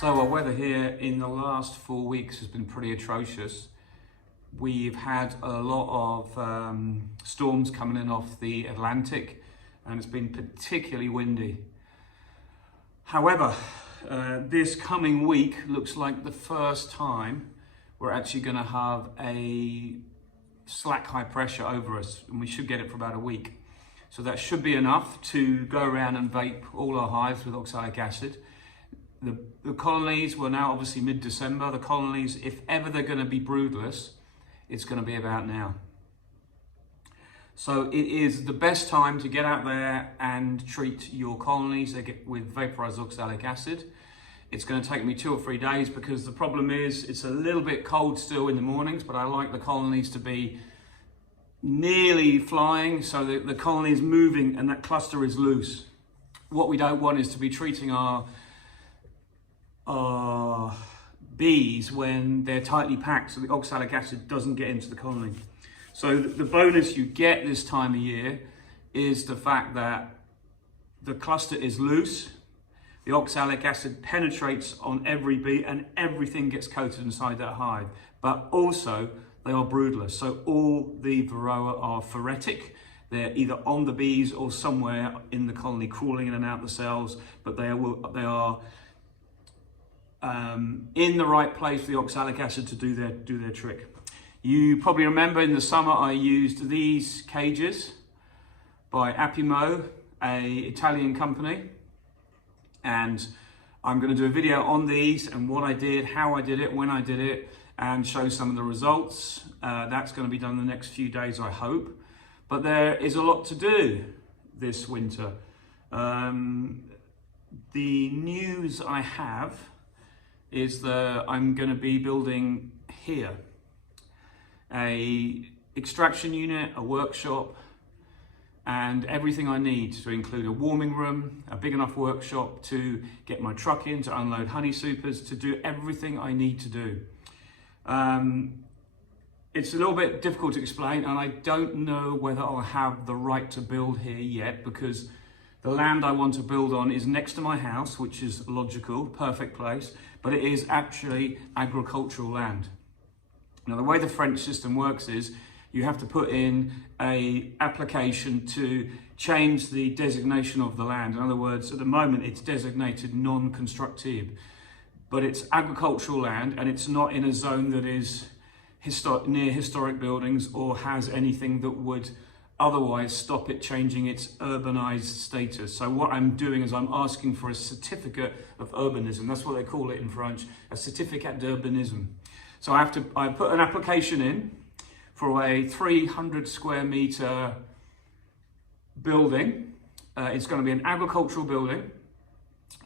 So our weather here in the last 4 weeks has been pretty atrocious. We've had a lot of storms coming in off the Atlantic, and it's been particularly windy. However, this coming week looks like the first time we're actually going to have a slack high pressure over us, and we should get it for about a week. So that should be enough to go around and vape all our hives with oxalic acid. The colonies, we're now obviously mid-December, the colonies, if ever they're going to be broodless, it's going to be about now. So it is the best time to get out there and treat your colonies with vaporized oxalic acid. It's going to take me 2 or 3 days because the problem is it's a little bit cold still in the mornings, but I like the colonies to be nearly flying so that the colony is moving and that cluster is loose. What we don't want is to be treating our bees when they're tightly packed so the oxalic acid doesn't get into the colony. So the bonus you get this time of year is the fact that the cluster is loose, the oxalic acid penetrates on every bee and everything gets coated inside that hive. But also they are broodless, so all the varroa are phoretic. They're either on the bees or somewhere in the colony crawling in and out the cells, but they are in the right place for the oxalic acid to do their trick. You probably remember in the summer I used these cages by Apimo, a Italian company, and I'm going to do a video on these and what I did, how I did it, when I did it, and show some of the results. That's going to be done in the next few days, I hope. But there is a lot to do this winter. The news I have is that I'm going to be building here a extraction unit, a workshop, and everything I need to include a warming room, a big enough workshop to get my truck in, to unload honey supers, to do everything I need to do. It's a little bit difficult to explain, and I don't know whether I'll have the right to build here yet because the land I want to build on is next to my house, which is logical, perfect place, but it is actually agricultural land. Now, the way the French system works is you have to put in an application to change the designation of the land. In other words, at the moment, it's designated non-constructive, but it's agricultural land and it's not in a zone that is near historic buildings or has anything that would otherwise stop it changing its urbanized status. So what I'm doing is I'm asking for a certificate of urbanism. That's what they call it in French, a certificate d'urbanisme. So I put an application in for a 300 square meter building. It's going to be an agricultural building,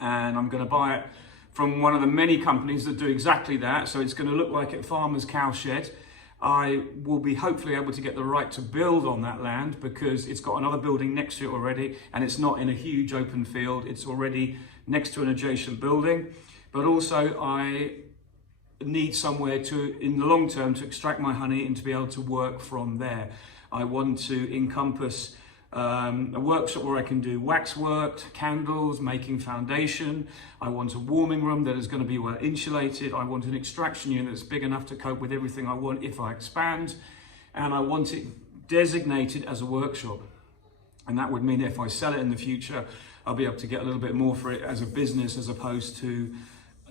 and I'm going to buy it from one of the many companies that do exactly that. So it's going to look like a farmer's cowshed. I will be hopefully able to get the right to build on that land because it's got another building next to it already, and it's not in a huge open field. It's already next to an adjacent building, but also I need somewhere to, in the long term, to extract my honey and to be able to work from there. I want to encompass a workshop where I can do waxwork, candles, making foundation. I want a warming room that is going to be well insulated. I want an extraction unit that's big enough to cope with everything I want if I expand. And I want it designated as a workshop. And that would mean if I sell it in the future, I'll be able to get a little bit more for it as a business as opposed to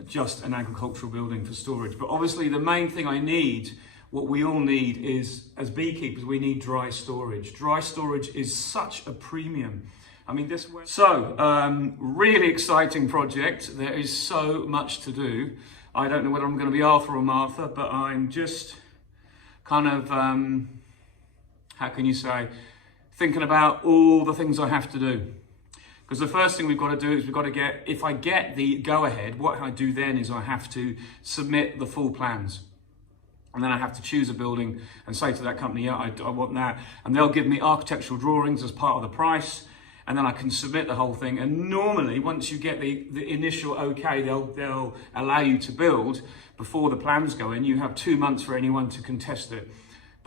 just an agricultural building for storage. But obviously the main thing I need, what we all need is, as beekeepers, we need dry storage. Dry storage is such a premium. I mean, really exciting project. There is so much to do. I don't know whether I'm going to be Arthur or Martha, but I'm just kind of, how can you say, thinking about all the things I have to do. Because the first thing we've got to do is we've got to get, if I get the go-ahead, what I do then is I have to submit the full plans. And then I have to choose a building and say to that company, yeah, I want that. And they'll give me architectural drawings as part of the price. And then I can submit the whole thing. And normally, once you get the initial okay, they'll allow you to build before the plans go in. You have 2 months for anyone to contest it.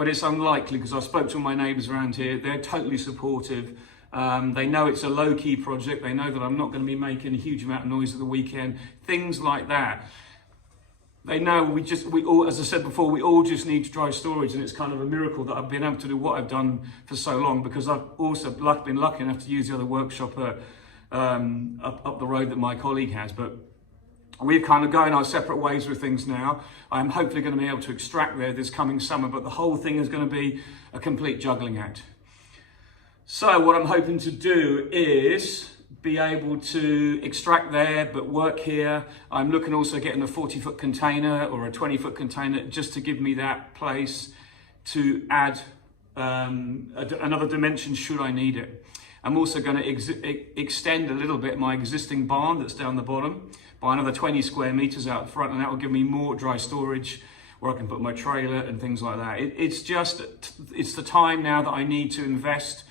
but it's unlikely because I spoke to all my neighbours around here. They're totally supportive. They know it's a low-key project. They know that I'm not going to be making a huge amount of noise at the weekend. Things like that. They know we all, as I said before, we all just need dry storage, and it's kind of a miracle that I've been able to do what I've done for so long, because I've also been lucky enough to use the other workshop up the road that my colleague has. But we're kind of going our separate ways with things now. I'm hopefully going to be able to extract there this coming summer, but the whole thing is going to be a complete juggling act. So what I'm hoping to do is be able to extract there but work here. I'm looking also at getting a 40-foot container or a 20-foot container just to give me that place to add another dimension should I need it. I'm also going to extend a little bit my existing barn that's down the bottom by another 20 square meters out front, and that will give me more dry storage where I can put my trailer and things like that. It's the time now that I need to invest.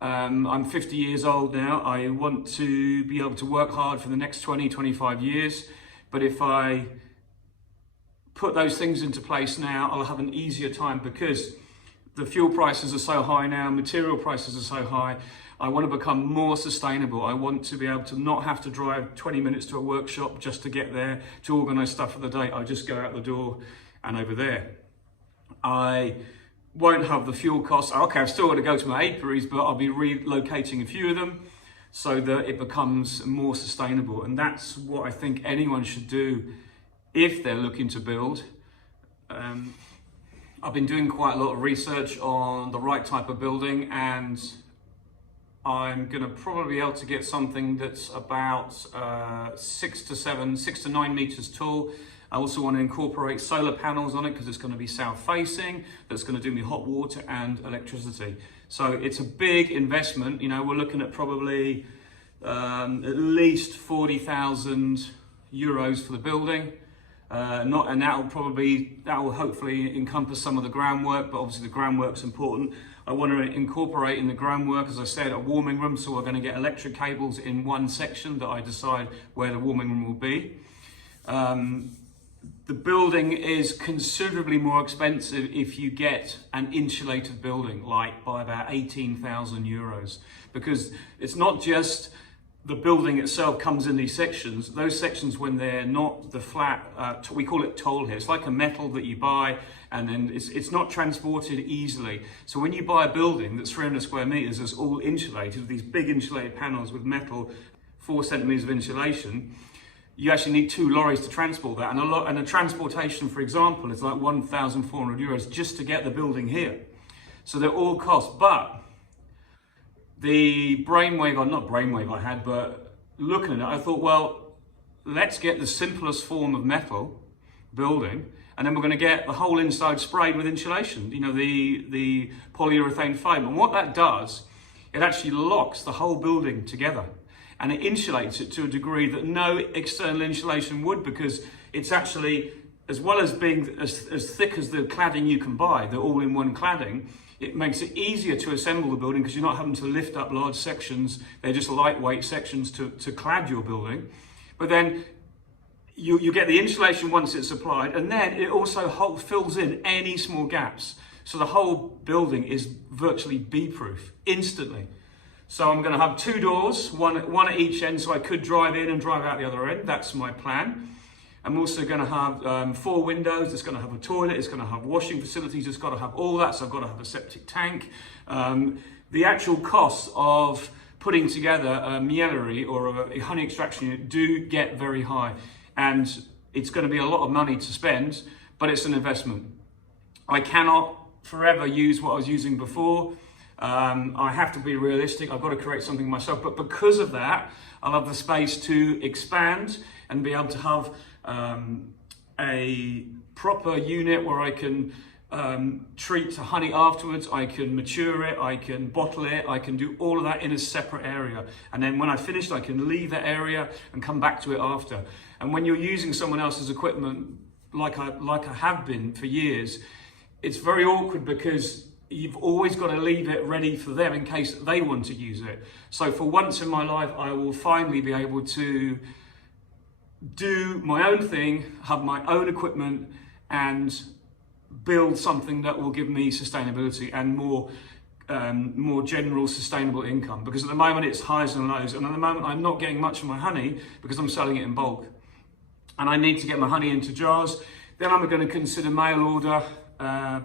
I'm 50 years old now. I want to be able to work hard for the next 20, 25 years. But if I put those things into place now, I'll have an easier time, because the fuel prices are so high now, material prices are so high. I want to become more sustainable. I want to be able to not have to drive 20 minutes to a workshop just to get there, to organise stuff for the day. I just go out the door and over there. I won't have the fuel costs. Okay, I've still got to go to my apiaries, but I'll be relocating a few of them so that it becomes more sustainable. And that's what I think anyone should do if they're looking to build. I've been doing quite a lot of research on the right type of building, and I'm going to probably be able to get something that's about 6 to 9 meters tall. I also want to incorporate solar panels on it because it's going to be south facing. That's going to do me hot water and electricity. So it's a big investment. You know, we're looking at probably at least 40,000 euros for the building. And that will hopefully encompass some of the groundwork, but obviously the groundwork's important. I want to incorporate in the groundwork, as I said, a warming room. So we're going to get electric cables in one section that I decide where the warming room will be. The building is considerably more expensive if you get an insulated building, like by about 18,000 euros, because it's not just the building itself comes in these sections. Those sections, when they're not the flat, we call it toll here. It's like a metal that you buy, and then it's not transported easily. So when you buy a building that's 300 square meters, that's all insulated, with these big insulated panels with metal, 4 centimeters of insulation, you actually need 2 lorries to transport that. And a transportation, for example, is like 1,400 euros just to get the building here. So they're all cost. But the not brainwave I had, but looking at it, I thought, well, let's get the simplest form of metal building, and then we're going to get the whole inside sprayed with insulation, you know, the polyurethane foam. And what that does, it actually locks the whole building together. And it insulates it to a degree that no external insulation would, because it's actually, as well as being as thick as the cladding you can buy, the all-in-one cladding, it makes it easier to assemble the building because you're not having to lift up large sections. They're just lightweight sections to clad your building. But then you get the insulation once it's applied, and then it also fills in any small gaps. So the whole building is virtually bee-proof instantly. So I'm going to have 2 doors, one at each end, so I could drive in and drive out the other end. That's my plan. I'm also going to have 4 windows. It's going to have a toilet. It's going to have washing facilities. It's got to have all that. So I've got to have a septic tank. The actual costs of putting together a miellery or a honey extraction unit do get very high. And it's going to be a lot of money to spend, but it's an investment. I cannot forever use what I was using before. I have to be realistic. I've got to create something myself. But because of that, I'll have the space to expand and be able to have a proper unit where I can treat honey afterwards. I can mature it, I can bottle it, I can do all of that in a separate area. And then when I finished, I can leave that area and come back to it after. And when you're using someone else's equipment, like I have been for years, it's very awkward because you've always got to leave it ready for them in case they want to use it. So for once in my life, I will finally be able to do my own thing, have my own equipment, and build something that will give me sustainability and more general sustainable income, because at the moment it's highs and lows, and at the moment I'm not getting much of my honey because I'm selling it in bulk, and I need to get my honey into jars. Then I'm going to consider mail order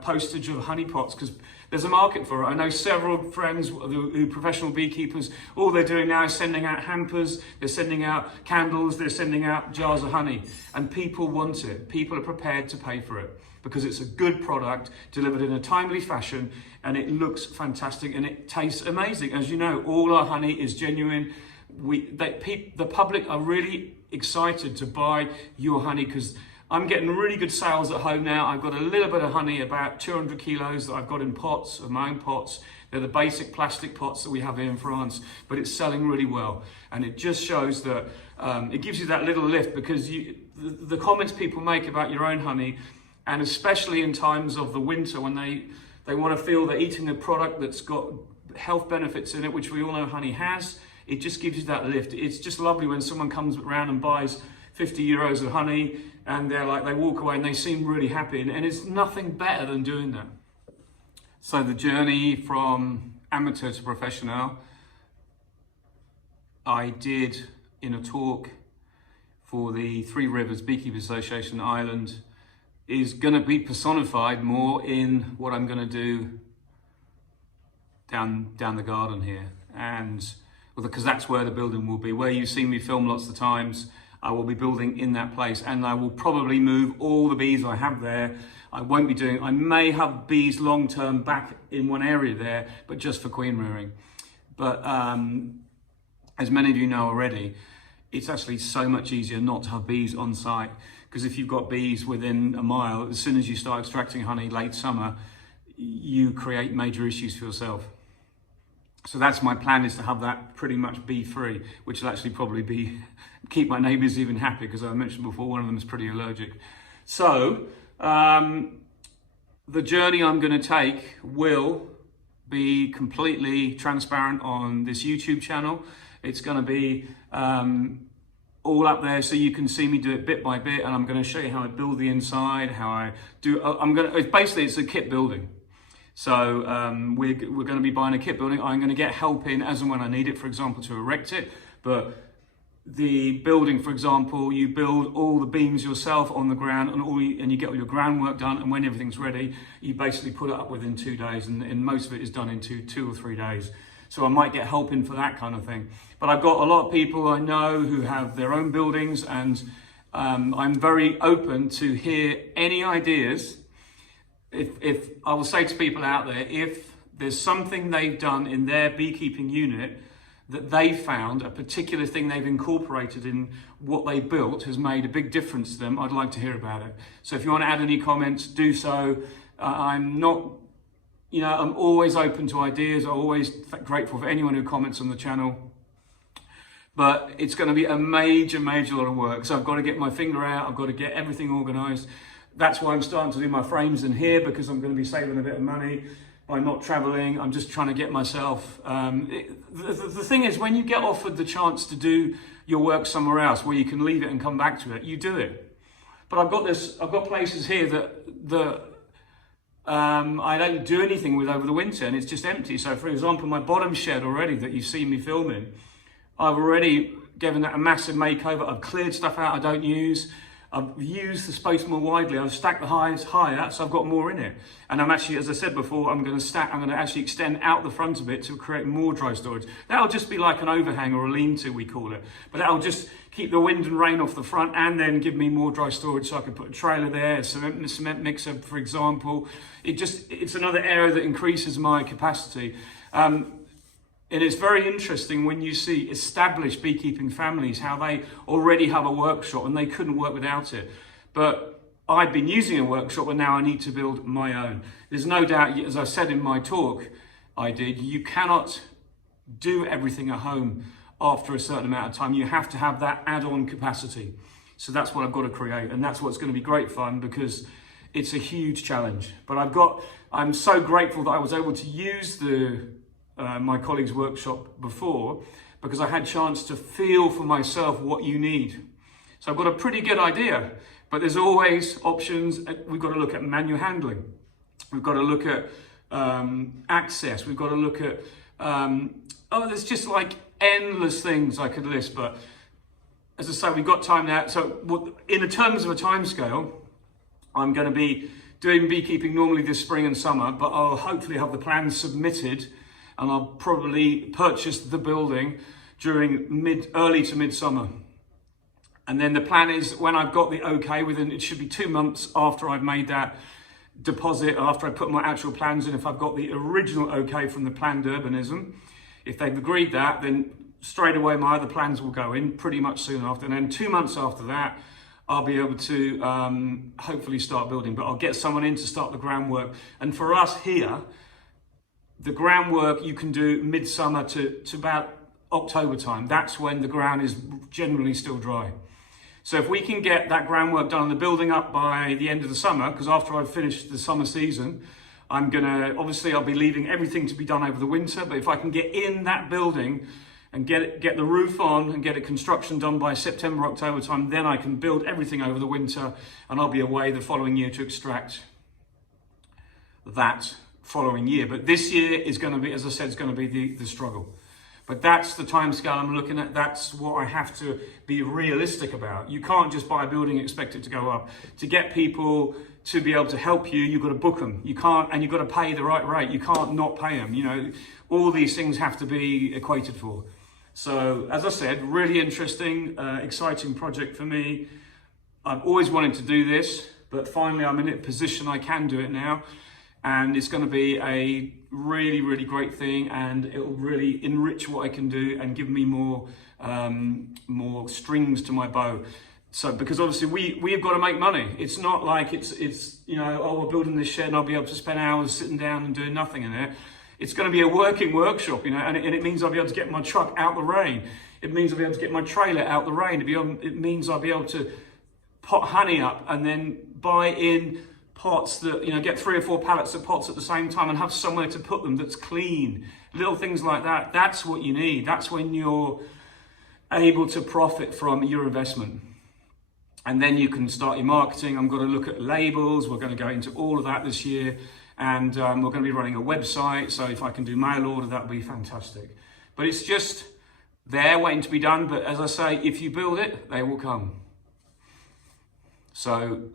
postage of honey pots, because there's a market for it. I know several friends who professional beekeepers, all they're doing now is sending out hampers, they're sending out candles, they're sending out jars of honey, and people want it. People are prepared to pay for it because it's a good product delivered in a timely fashion, and it looks fantastic and it tastes amazing. As you know, all our honey is genuine. The public are really excited to buy your honey because I'm getting really good sales at home now. I've got a little bit of honey, about 200 kilos that I've got in pots, of my own pots. They're the basic plastic pots that we have here in France, but it's selling really well. And it just shows that it gives you that little lift, because the comments people make about your own honey, and especially in times of the winter when they want to feel they're eating a product that's got health benefits in it, which we all know honey has, it just gives you that lift. It's just lovely when someone comes around and buys 50 euros of honey, and they walk away and they seem really happy, and it's nothing better than doing that. So the journey from amateur to professional, I did in a talk for the Three Rivers Beekeepers Association Ireland, is going to be personified more in what I'm going to do down the garden here, and because that's where the building will be. Where you've seen me film lots of times, I will be building in that place, and I will probably move all the bees I have there. I may have bees long term back in one area there, but just for queen rearing. But as many of you know already, it's actually so much easier not to have bees on site, because if you've got bees within a mile, as soon as you start extracting honey late summer, you create major issues for yourself. So that's my plan, is to have that pretty much bee free, which will actually probably keep my neighbours even happy, because I mentioned before one of them is pretty allergic. So the journey I'm going to take will be completely transparent on this YouTube channel. It's going to be all up there, so you can see me do it bit by bit, and I'm going to show you how I build the inside, how I do. It's a kit building. So we're going to be buying a kit building. I'm going to get help in as and when I need it, for example, to erect it. But the building, for example, you build all the beams yourself on the ground, and you get all your groundwork done. And when everything's ready, you basically put it up within 2 days, and most of it is done in two or 3 days. So I might get help in for that kind of thing. But I've got a lot of people I know who have their own buildings, and I'm very open to hear any ideas. If I will say to people out there, if there's something they've done in their beekeeping unit that they found, a particular thing they've incorporated in what they built has made a big difference to them, I'd like to hear about it. So if you want to add any comments, do so. I'm always open to ideas. I'm always grateful for anyone who comments on the channel. But it's going to be a major lot of work. So I've got to get my finger out. I've got to get everything organized. That's why I'm starting to do my frames in here, because I'm going to be saving a bit of money by not traveling. I'm just trying to get myself. The thing is, when you get offered the chance to do your work somewhere else where you can leave it and come back to it, you do it. But I've got places here that I don't do anything with over the winter, and it's just empty. So for example, my bottom shed already that you've seen me filming, I've already given that a massive makeover. I've cleared stuff out I don't use. I've used the space more widely. I've stacked the hives higher, so I've got more in it. And I'm actually, as I said before, I'm going to actually extend out the front of it to create more dry storage. That'll just be like an overhang, or a lean-to, we call it. But that'll just keep the wind and rain off the front, and then give me more dry storage, so I can put a trailer there, a cement mixer, for example. It's another area that increases my capacity. And it's very interesting when you see established beekeeping families, how they already have a workshop and they couldn't work without it. But I've been using a workshop, and now I need to build my own. There's no doubt, as I said in my talk you cannot do everything at home after a certain amount of time. You have to have that add-on capacity. So that's what I've got to create, and that's what's going to be great fun, because it's a huge challenge. But I'm so grateful that I was able to use my colleague's workshop before, because I had a chance to feel for myself what you need. So I've got a pretty good idea, But there's always options. We've got to look at manual handling. We've got to look at access. We've got to look at, there's just like endless things I could list. But as I say, we've got time now. So in the terms of a time scale, I'm going to be doing beekeeping normally this spring and summer, but I'll hopefully have the plans submitted, and I'll probably purchase the building during early to midsummer. And then the plan is, when I've got the okay, it should be 2 months after I've made that deposit, after I put my actual plans in, if I've got the original okay from the planned urbanism, if they've agreed that, then straight away my other plans will go in pretty much soon after. And then 2 months after that, I'll be able to hopefully start building, but I'll get someone in to start the groundwork. And for us here, the groundwork you can do midsummer to about October time. That's when the ground is generally still dry. So if we can get that groundwork done and the building up by the end of the summer, because after I've finished the summer season, obviously I'll be leaving everything to be done over the winter, but if I can get in that building and get the roof on and get a construction done by September, October time, then I can build everything over the winter, and I'll be away the following year to extract that following year. But this year is going to be, as I said, it's going to be the struggle. But that's the timescale I'm looking at. That's what I have to be realistic about. You can't just buy a building and expect it to go up. To get people to be able to help you, you've got to book them. You can't, and you've got to pay the right rate. You can't not pay them. You know, all these things have to be equated for. So, as I said, really interesting, exciting project for me. I've always wanted to do this, but finally I'm in a position I can do it now. And it's going to be a really, really great thing, and it will really enrich what I can do and give me more strings to my bow. So, because obviously we've got to make money. It's not like it's we're building this shed and I'll be able to spend hours sitting down and doing nothing in it. It's going to be a working workshop, and it means I'll be able to get my truck out the rain. It means I'll be able to get my trailer out the rain. It means I'll be able to pot honey up and then buy in pots that, get 3 or 4 pallets of pots at the same time and have somewhere to put them that's clean. Little things like that. That's what you need. That's when you're able to profit from your investment. And then you can start your marketing. I'm going to look at labels. We're going to go into all of that this year. And we're going to be running a website. So if I can do mail order, that would be fantastic. But it's just there waiting to be done. But as I say, if you build it, they will come. So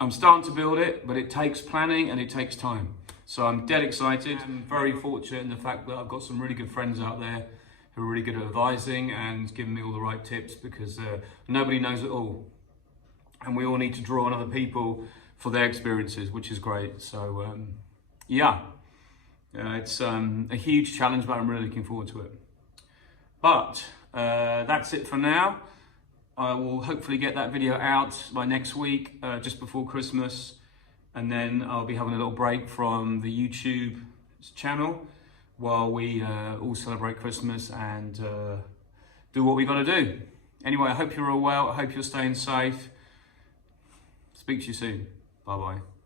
I'm starting to build it, but it takes planning and it takes time. So I'm dead excited. I'm very fortunate in the fact that I've got some really good friends out there who are really good at advising and giving me all the right tips, because nobody knows it all. And we all need to draw on other people for their experiences, which is great. So it's a huge challenge, but I'm really looking forward to it. But that's it for now. I will hopefully get that video out by next week, just before Christmas. And then I'll be having a little break from the YouTube channel while we all celebrate Christmas and do what we got to do. Anyway, I hope you're all well. I hope you're staying safe. Speak to you soon. Bye-bye.